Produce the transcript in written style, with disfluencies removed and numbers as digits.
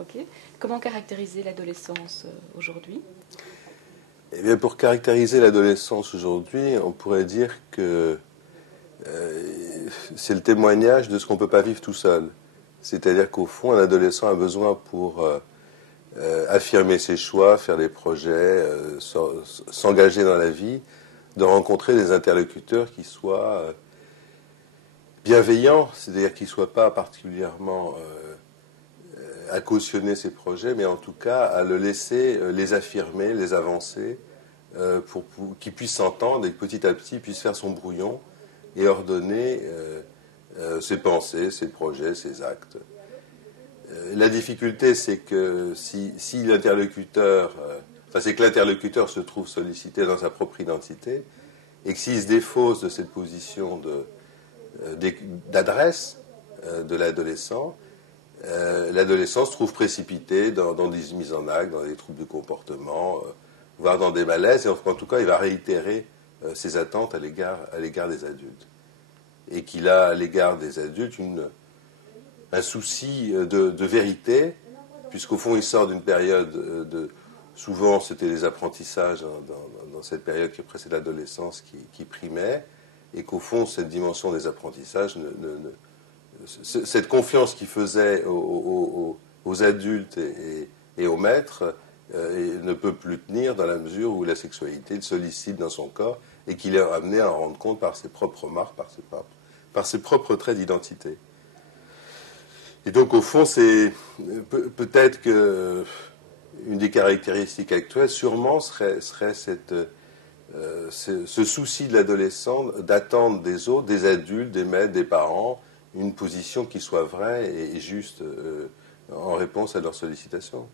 Ok. Comment caractériser l'adolescence aujourd'hui? Eh bien, pour caractériser l'adolescence aujourd'hui, on pourrait dire que c'est le témoignage de ce qu'on ne peut pas vivre tout seul. C'est-à-dire qu'au fond, un adolescent a besoin pour affirmer ses choix, faire des projets, s'engager dans la vie, de rencontrer des interlocuteurs qui soient bienveillants, c'est-à-dire qui ne soient pas particulièrement à cautionner ses projets, mais en tout cas à le laisser les affirmer, les avancer, pour qu'il puisse s'entendre et que petit à petit il puisse faire son brouillon et ordonner ses pensées, ses projets, ses actes. La difficulté, c'est que si l'interlocuteur, c'est que l'interlocuteur se trouve sollicité dans sa propre identité, et que s'il se défausse de cette position d'adresse de l'adolescent, l'adolescent se trouve précipité dans des mises en acte, dans des troubles de comportement, voire dans des malaises, et en tout cas, il va réitérer ses attentes à l'égard des adultes. Et qu'il a à l'égard des adultes un souci de vérité, puisqu'au fond, il sort d'une période souvent, c'était les apprentissages dans cette période qui précède l'adolescence qui primait, et qu'au fond, cette dimension des apprentissages, cette confiance qu'il faisait aux adultes et aux maîtres, ne peut plus tenir dans la mesure où la sexualité le sollicite dans son corps et qu'il est amené à en rendre compte par ses propres marques, par ses propres traits d'identité. Et donc, au fond, c'est peut-être que une des caractéristiques actuelles, sûrement, serait ce souci de l'adolescent d'attendre des autres, des adultes, des maîtres, des parents, une position qui soit vraie et juste en réponse à leurs sollicitations.